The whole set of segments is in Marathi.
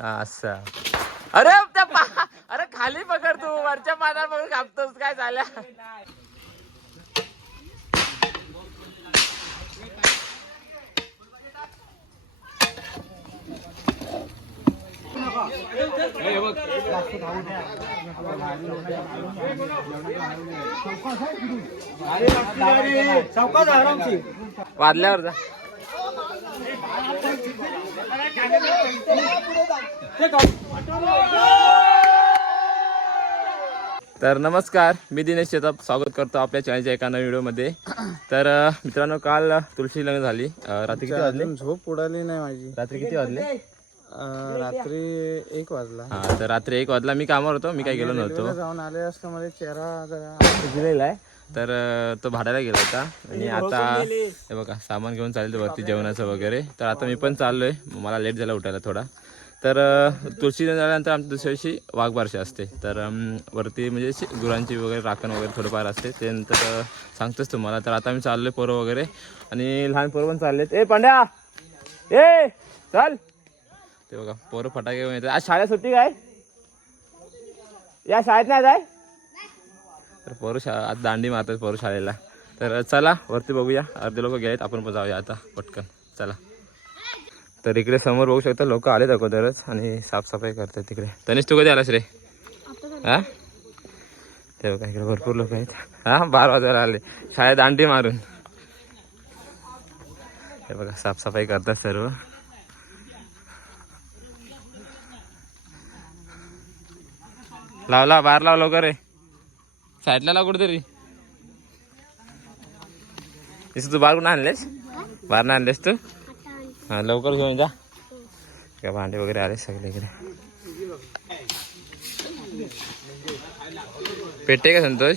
असं. अरे अरे खाली पकड तू, वरच्या पानावर पकडून कापतोस काय झाल्या. वाजल्यावर जा. तर नमस्कार, मी दिनेश शेताप स्वागत करतो आपल्या चॅनलच्या एका नवीन व्हिडिओमध्ये. तर मित्रांनो, काल तुळशी लग्न झाली. रात्री किती वाजले? झोप उडाली नाही माझी. रात्री किती वाजले? रात्री 1 वाजला. हा, तर रात्री 1 वाजला. मी कामावर होतो, मी काही गेलो नव्हतो. जाऊन आले असतं, मला चेहरा जरा दिलेला आहे. तर तो भाड्याला गेला होता आणि आता हे बघा सामान घेऊन चालले वरती जेवणाचं वगैरे. तर आता मी पण चाललोय, मला लेट झाला उठायला थोडा. तर तुळशी झाल्यानंतर आमच्या दुसऱ्या दिवशी वाघबारशी असते. तर वरती म्हणजे गुरांची वगैरे राखण वगैरे थोडंफार असते, ते नंतर सांगतोच तुम्हाला. तर आता मी चाललोय, पोरं वगैरे आणि लहान पोरं पण चाललेत. ए पांड्या, ए चल. ते बघा पोरं फटाके घेऊन येतात. आज शाळेत सुट्टी काय? या शाळेत नाही जाय. तर पोरं आज दांडी मारतात पोरं शाळेला. तर चला वरती बघूया. अर्धे लोक गेलेत, आपण पण जाऊया आता पटकन. चला. तर इकडे समोर बघू शकता, लोक आलेत अगोदरच आणि साफसफाई करतात तिकडे. तनिष तू कधी आलास रे? हा, ते बघा इकडे भरपूर लोक आहेत. हा, 12 वाजायला आले शाळेत दांडी मारून. हे बघा साफसफाई करतात सर्व. लावला बाहेर लाव लवकर रे, साईडला लाव कुठेतरी. इस तू बाहेर कुठं आणलेस? बाहेर आणलेस तू? हा, लवकर घेऊन जा. काय भांडे वगैरे आले सगळे इकडे. पेटे का संतोष?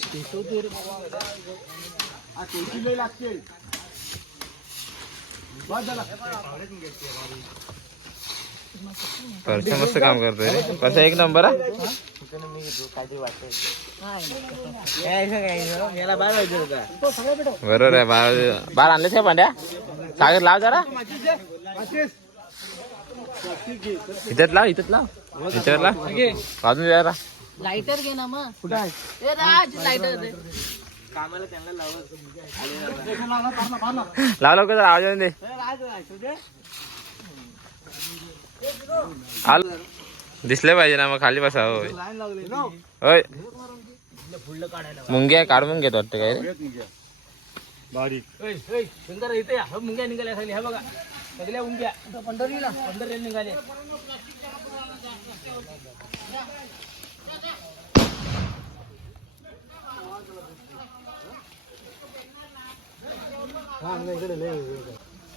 परशा मस्त काम करतोय रे. कसं एक नंबर आहे. बरोबर आहे. बाहेर आणलेच का भांड्या? सागर लाव जरा. इथेच लाव, इथेच लाव, इथेच लाव. वाजून जरा लाइटर घे ना मग. कुठं आहे? ए राज, लाइटर दे. लाव लवकर जरा, आवाज येऊन दे. दिसले पाहिजे ना, मग खाली बसा. होय होय, मुंग्या काढून घेत वाटतं काय रे. मुंग्या निघाल्या खाली. हा बघा सगळ्या मुंग्या पंढरीला निघाले.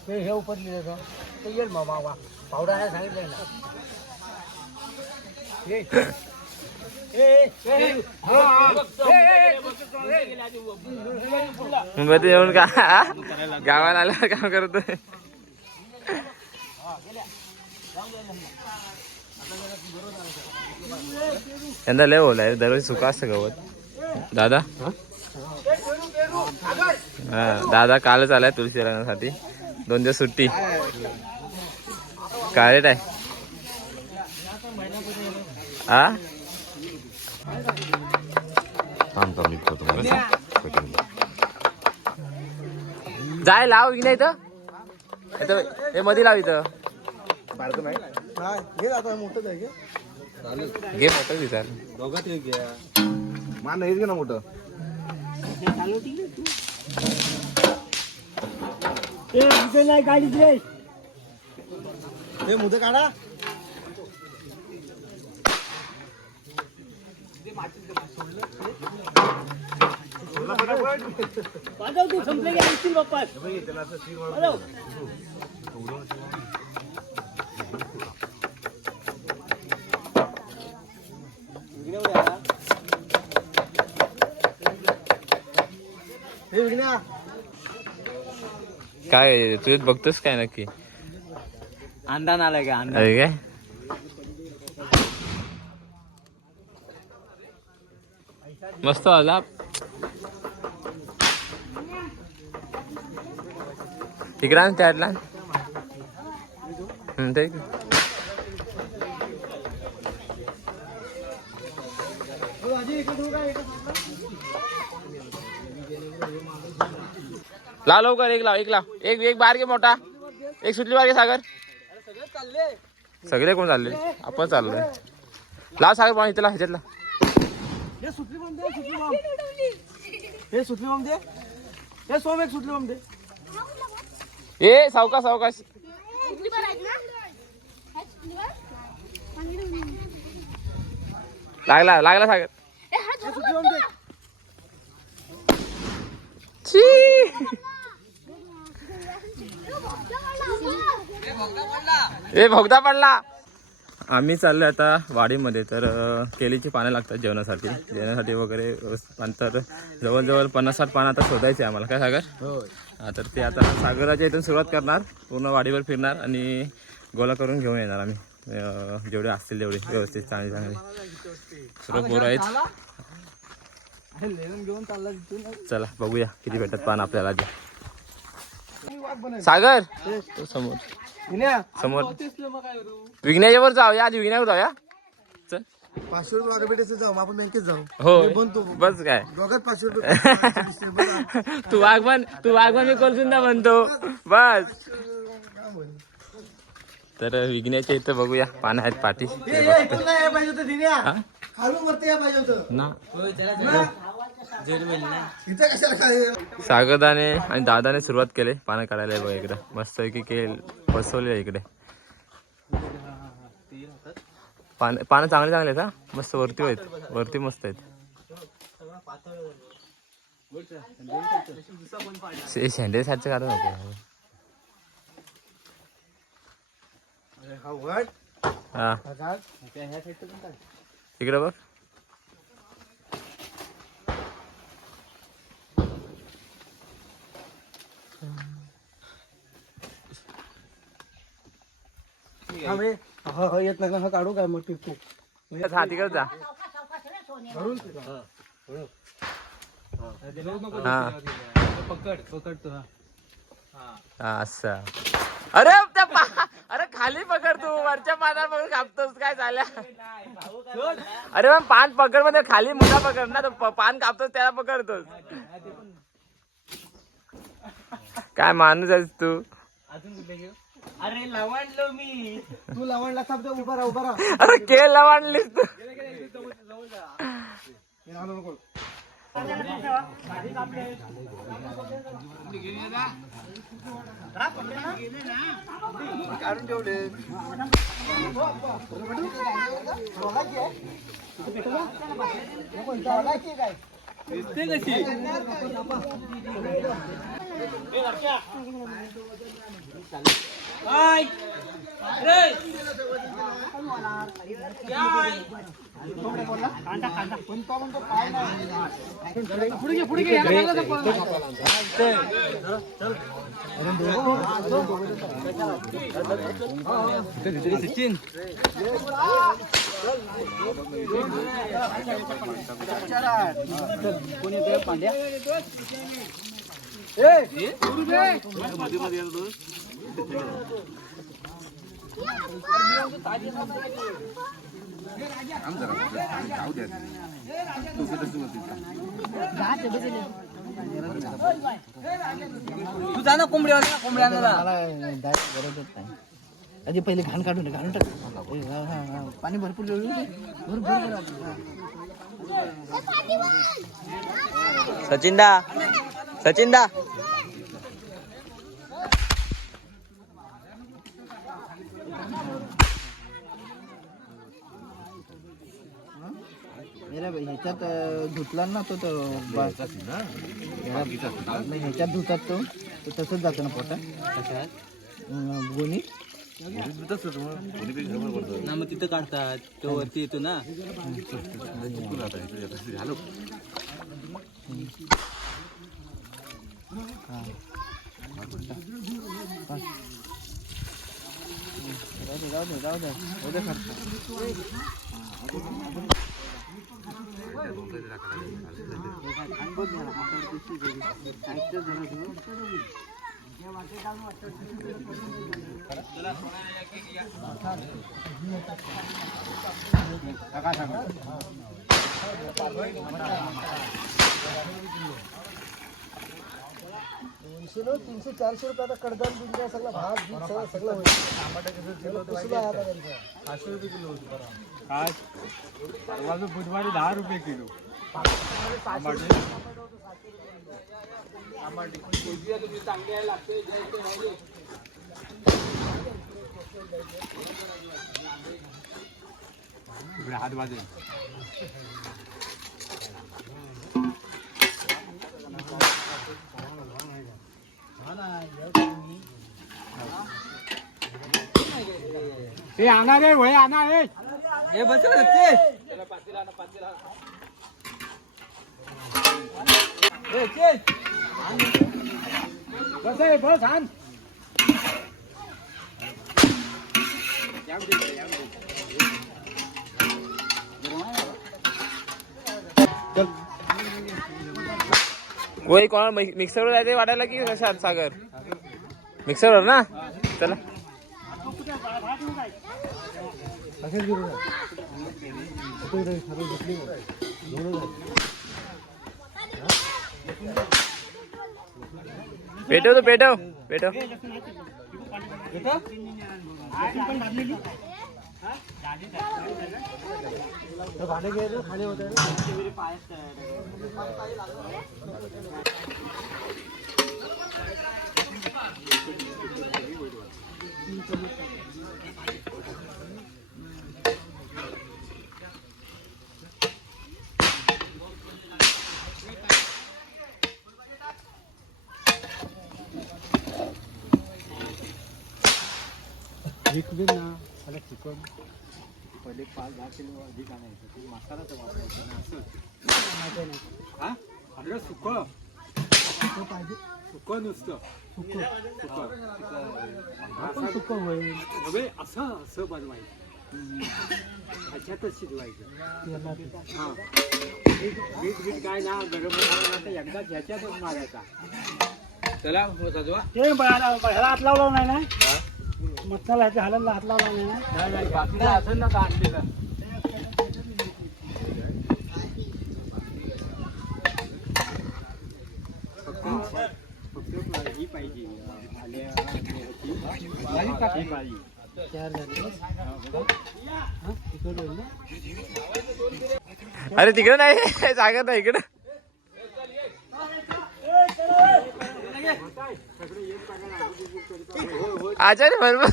हे उपरली ते येईल मग पावडा आहे सांगितलंय ना. मुंबईत येऊन का गावाला आल्यावर काम करतोय. यंदा लय ओलाय, दरवर्षी सुका असतं गवत. दादा हा, दादा कालच आलाय तुळशी लग्नासाठी. 2 दिवस सुट्टी. काय रेट आहे? हा, जाय लाव की नाही इथं. हे मध्ये लाव इथं. मोठं आहे घे मोठं विचार. दोघात एक घ्या. मान नाहीच घे ना मोठं. हे मुद काढा. तू संपले की बाप्पा. काय तुझ्यात बघतोस काय नक्की? अंदा आलाय का? अरे काय मस्त आला. तिकडा त्यातला ते लाव लवकर, एक लाव एक बार घे मोठा, एक सुटली बार घे सागर. सगळे कोण चालले? आपण चाललोय. लाव सागर पाणी इथला ह्याच्यातला. सुटली बॉम्ब दे. हे सोम एक सुटली बॉम्ब दे. ए सावकाश. लागला सागर. सुटली बॉम्ब दे. छी. ए भोगदा पडला. आम्ही चाललोय आता वाडीमध्ये. तर केळीची पानं लागतात जेवणासाठी वगैरे. तर जवळजवळ 50-60 पानं आता शोधायचे आम्हाला. काय सागर? हा, तर ते आता सागराच्या इथून सुरुवात करणार, पूर्ण वाडीवर फिरणार आणि गोळा करून घेऊन येणार आम्ही. जेवढे असतील तेवढे व्यवस्थित चांगले सर्व पोरं आहेत. चला बघूया किती भेटतात पान आपल्याला आधी. सागर तो समोर विघ्नेच्या वर जाऊया, आधी विघ्ण्यावर जाऊया. चल 500 रुपये भेटायचं जाऊ, आपण बँकेत जाऊ. हो बस काय दोघात 500 रुपये. तू वाघमन मी कोलसुंदा म्हणतो बस. तर विघ्नेच्या इथं बघूया पान आहेत पाठी ना. सागरदाने आणि दादाने सुरुवात केली पानं काढायला. बघा इकडे मस्त की बसवले इकडे पानं चांगले आहेत हा. मस्त वरती मस्त आहेत. शेंडे सारखे काढू नको. हा इकडे बघ. येत नाही काढू काय मग तू हा तिकडे जा. हा असं. अरे खाली पकड तू, वरच्या पानावर पकड कापतोस काय झाल्या. अरे मग पान पकड म्हणजे खाली मुठा पकड ना. तो पान कापतोस त्याला पकडतोस. काय माणूस आहेस तू. अरे लवणलो मी. तू लावणला साप उभा राहा. अरे केळ लवणलीस तू. काढून ठेवले. सचिन पांड्या तू जा ना कोंबड्या गरजच नाही. आधी पहिले घाण काढून टाक. पाणी भरपूर सचिनदा ह्याच्यात धुतला ना तो ह्याच्यात धुतात तो तसंच जातं ना पोटात. गोणी ना मग तिथं काढतात तो वरती येतो ना. जाऊ दे 300 400 रुपये आता कडधान बिंद्या सगळं भात बीत सगळं होईल. कसलं आहे आता त्यांचं? 500 रुपये किलो होती परवा. परवा बुधवारी 10 रुपये किलो. हात बाजू ते आणा रे वय आणा रे हे बस बस आहे बस आण वही कोणा मिक्सरवर जायचं वाटायला की कशात सागर मिक्सरवर ना चला पेटव तो पेटव पेटव भाडे घ्यायचं खाली होत विकली ना मला चिकन पहिले 5-10 किलो अधिक आणायचं मसालाच वापरायचा ना असं हा आपलं सुकं पाहिजे सुकं नुसतं सुकं सुकं सुकं होईल हवे असं असं बनवायचं ह्याच्यातच शिजवायचं हा मीठ काय ना गरम मसाला तर एकदाच ह्याच्यातच मारायचा चला ह्याला हात लावला नाही ना मसाला ह्याच्या हालाला हात लावला नाही ना नाही बाकीला असं ना आणलेलं फक्त ही पाहिजे ही पाहिजे अरे तिकडे नाही जागा नाही इकडे आचार्य बरोबर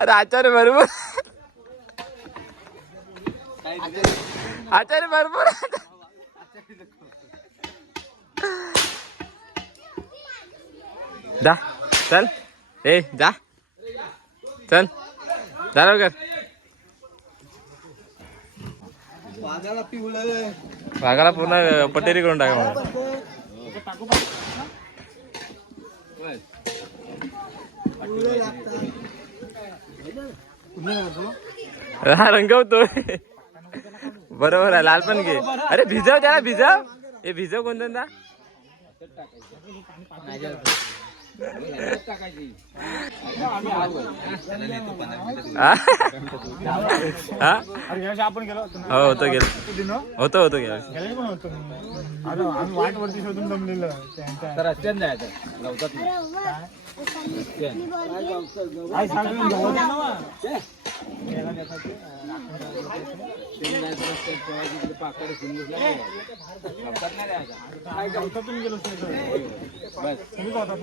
अरे आचार्य बरोबर आचार्य बरोबर जा चल ए जा चल जा लवकर वाघाला पूर्ण पटेरी करून टाका हा रंगवतो बरोबर आहे लाल पण घे अरे भिजव त्याला भिजव हे भिजव कोणतं आपण गेलो हो होतो गेलो होतो गेलो आम्ही वाट वरती शोधून जमलेलं तर रस्त्यात जायचं लवकर गेलो बस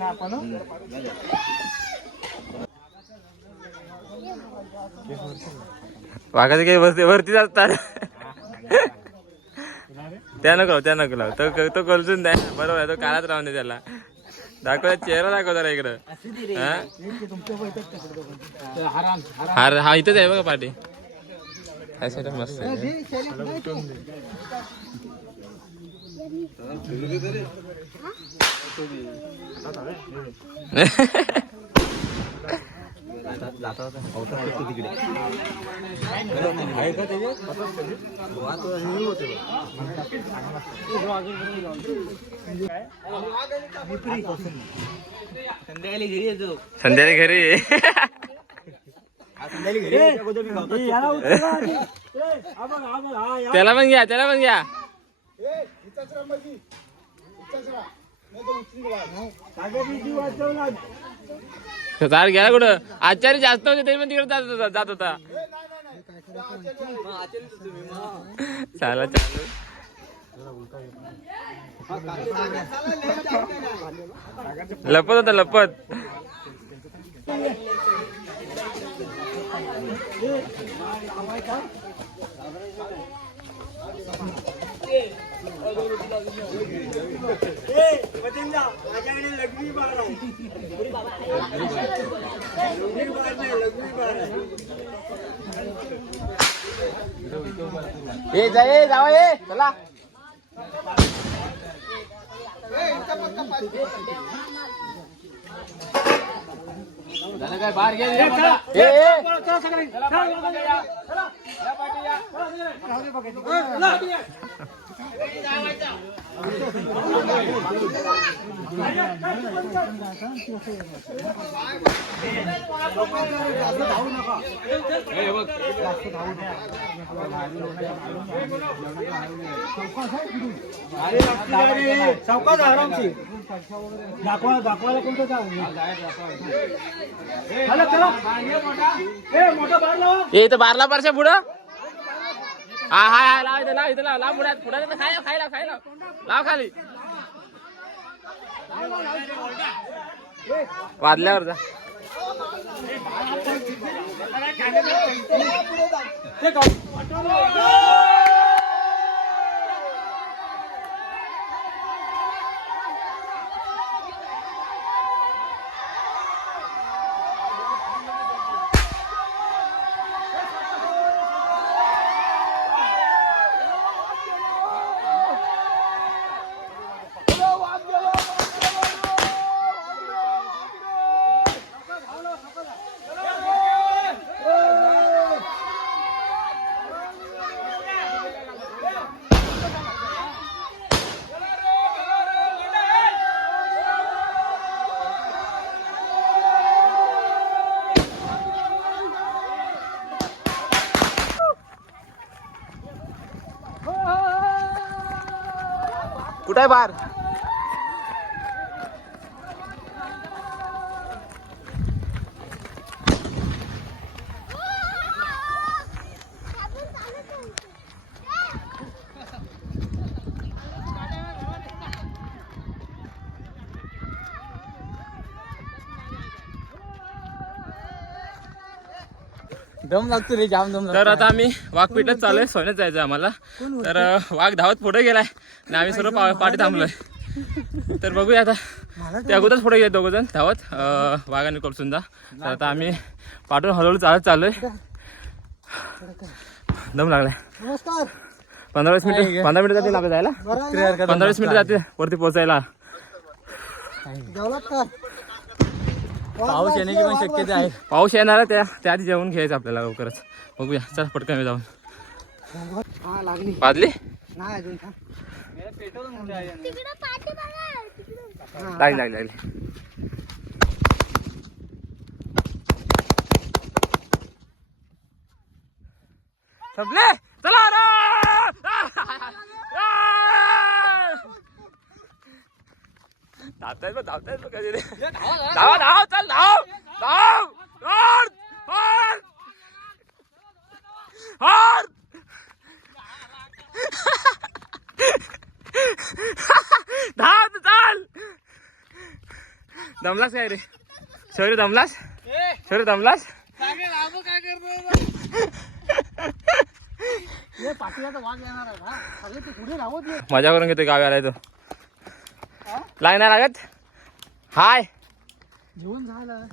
आपण वाघाचे काही वरतीच असतात त्या नको लाव तो कलसून द्या बरोबर आहे तो काळात राहून दे त्याला दाखव चेहरा दाखव जरा इकडं हार हा इथंच आहे बघा पाठी हा सेट मस्त संध्याकाळी घरी याला उचला आधी. हा बघ, हा या. त्याला पण घ्या, त्याला पण घ्या. सागरी जीव वाचवला. तार घ्या कुठं आचार्य जास्त होते तरी पण तिकडे जात होता. चाला चालू लपत होता लपत. माझ्याकडे लक्ष्मी बार आहे. लक्ष्मी बार नाही, लक्ष्मी बार आहे. ए जाए जावा ए चला. झालं काय बाहेर गेले चला, चला सगळे. चला, चौकात आरामशी दाखवायला कोणतं मोठा बार लावा. ए इथं बारला परशा पुढं. हा हाय हाय लाव इथं लाव इथं लाव लाव पुढ्यात पुढ्यात खायला खायला खायला लाव खाली वाजल्यावर जा. कुठे आहे बार. दम लागतो रे जाम दम. तर आता आम्ही वाघ पिठच चालू आहे. सोन्यात जायचं आम्हाला. तर वाघ धावत पुढे गेलाय आणि आम्ही सर्व पाठी थांबलोय. तर बघूया आता. ते अगोदरच पुढे गेले दोघ जण धावत वाघ आणि कोलसुंदा. तर आता आम्ही पाठून हळूहळू चालत चाललोय. दम लागलाय. नमस्कार. 15-20 मिनिटं जाते लागत जायला. 15-20 मिनिटं जाते वरती पोहोचायला. जेवलात का? पाऊस येण्याची पण शक्यता आहे. पाऊस येणार आहे त्या आधी जेवण घ्यायचं आपल्याला लवकरच. बघूया चल पटकन जाऊन. हा लागली वाजली नाही अजून. लागली लागली लागली. संपले चला रे. धावतायत धावतायत कधी रे. धाव धाव चल धाव धाव हार हार हार. धाव चाल. दमलास काय रे शौर्य. दमलास शौर्य दमलास. मजा करून घेतो गावी आलाय तो. लाईन नाही लागत. हाय जेवण झालं.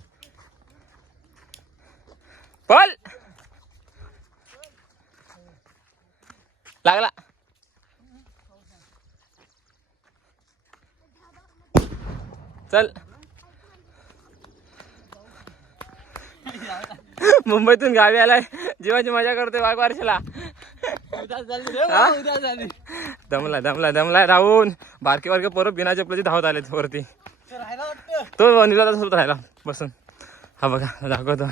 पल लागला. चल मुंबईतून गावी आलाय. जीवाची मजा करतोय वाघ बारशीला. दमला दमला दमला राहून. बारके बारके पोरं बिना चपलाची धावत आलेत वरती. तो निघाला सोबत राहिला बसून. हा बघा दाखवतो.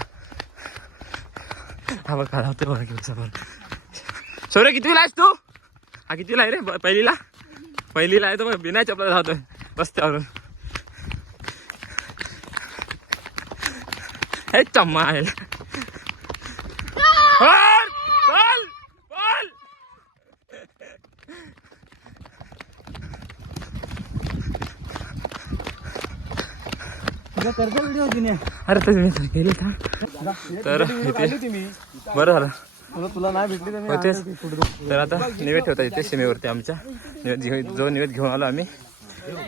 हा बघ काढावते बघा की समोर. शौर्य कितवीला आहेस तू? हा कितवीला आहे रे? पहिलीला आहे तो बघ, बिना चपला धावतोय रस्त्यावरून. हे चम्मा आहे. अरे तुम्ही गेले का? तर इथे बरं झालं तुला नाही भेटली तर होतेच. तर आता निवेद ठेवता इथे सीमेवरती आमच्या. जो निवेद घेऊन आलो आम्ही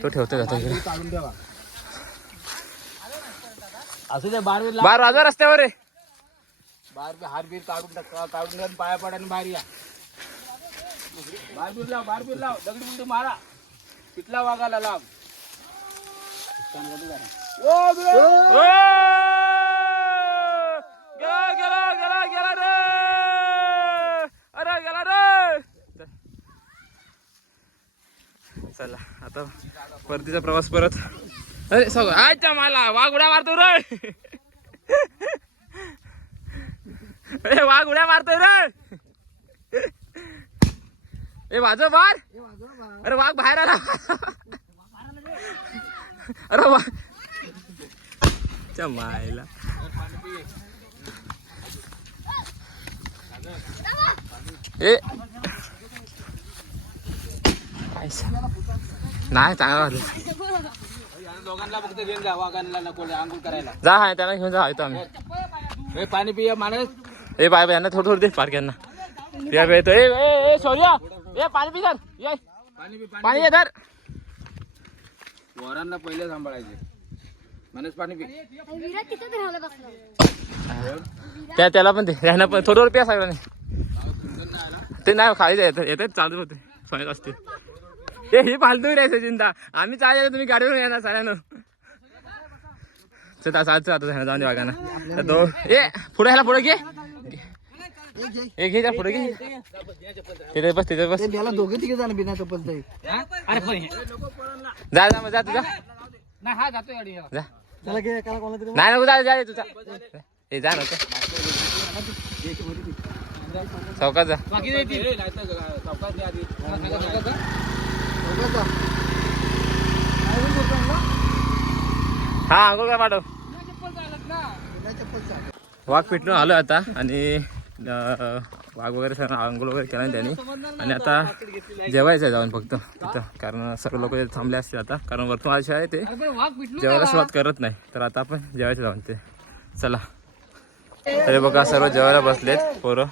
तो ठेवतो आता इकडे. असू दे बार बार वाजवा रस्त्यावर रे. बार हार बीर काढून पाया पडा आणि बाहेर या. बार बीर लाव दगडी बिंदू मारा. पिटला वागायला लाव. गेला रे. अरे गेला रे. चला आता परतीचा प्रवास परत. अरे सगळं अच्छा मला वाघ उड्या मारतो रे. अरे वाघ उड्या मारतोय रे. ए वाजव बार. अरे वाघ बाहेर आला. अरे वाघ मायला. ए नाही चांगला दोघांना फक्त घेऊन जा. वाघांना नको आंघोळ करायला जा. हा त्यांना घेऊन जा. येतो आम्ही. पाणी पिया माणूस. ए बाय बाय यांना थोडं दे पार्क यांना. या येतो. ए शौर्य ए पाणी पी धर. ये पाणी ये धर. वरांना पहिले सांभाळायचे. माणूस पाणी पी. त्याला पण दे. यांना पण थोडं पिया सगळ्यांनी. ते नाही खाली येतात चालू होते सोन्यात असते. हे फालतू राहायचं चिंता. आम्ही चालायला तुम्ही गाडीवर येणार साऱ्यानं. जाऊन दे वागाना. तो ए पुढे ह्याला पुढे घे. घे जा पुढे घे. तिथे बस तिथे बस. दोघे तिघे जाणं बिना चप्पल जाईल. जा जा जा तुझा. नाही हा जातो गाडी. जा. त्याला घे एकाला कोणाला तरी. नाही नको जा जा तुझा. हे जा नको. चौकात जा. हा आंघोळ काय पाठव. वाघ पेटून आलो आता आणि वाघ वगैरे सगळं आंघोळ वगैरे केला त्यांनी. आणि आता जेवायचं आहे जाऊन फक्त तिथं. कारण सर्व लोक थांबले असतील आता. कारण वरतून आल्याशिवाय आहे ते जेवायला सुरुवात करत नाही. तर आता आपण जेवायचं जाऊन ते. चला तरी बघा सर्व जेवायला बसलेत पोरं.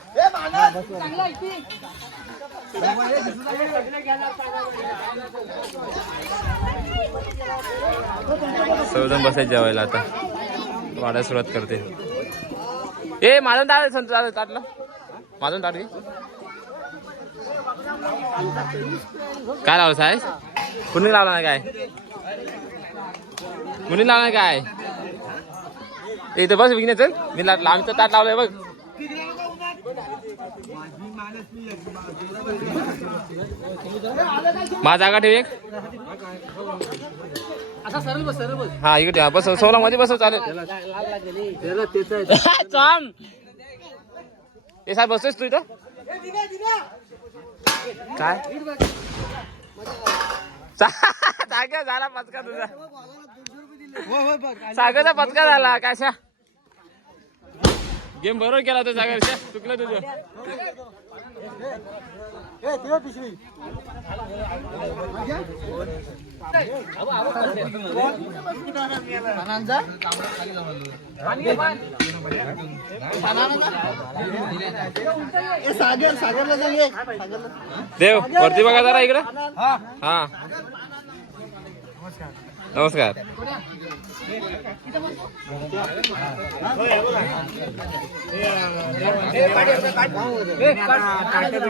सर्वजण बसायचे जेवायला आता. वाढायला सुरुवात करते. ए माझं ताट ताटलं माझं ताट घे. काय लावलं साहेब? कुणी लावला नाही काय? कुणी लावला नाही काय? इथं बस विकणे चल. मी आमचं ताट लावलंय बघ. माझा जागा ठेव एक. हा इकडे बस. सोला मध्ये बसव चालेल. हे साहेब बसतोयस तू इथं काय? सागर झाला पचका तुझा. सागरचा पचका झाला. कशा गेम बरोबर केला होता सागरच्या. चुकलं तुझं. देव वरती बघा जरा इकडे. हा नमस्कार.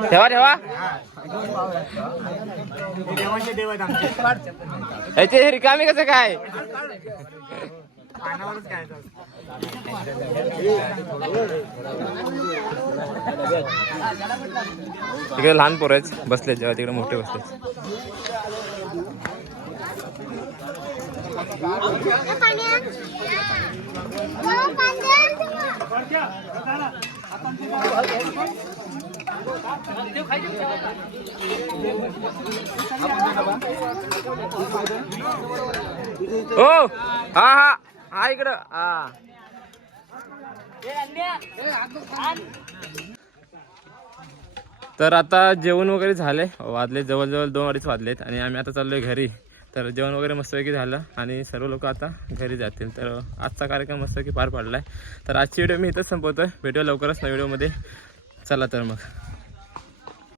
ठेवा ठेवा. ह्याचे रिकामी कसं काय? तिकडे लहान पोरं आहेत बसले जेव्हा तिकडे मोठे बसले. हो हा हा हा इकडं हा. तर आता जेवण वगैरे झाले, वाजले जवळजवळ 2-2:30 वाजलेत आणि आम्ही आता चाललोय घरी. तर जेवण वगैरे मस्तपैकी झालं आणि सर्व लोक आता घरी जातील. तर आजचा कार्यक्रम मस्तपैकी पार पडलाय. तर आजची व्हिडिओ मी इथंच संपवतोय. भेटूया लवकरच नव्या व्हिडिओमध्ये. चला तर मग.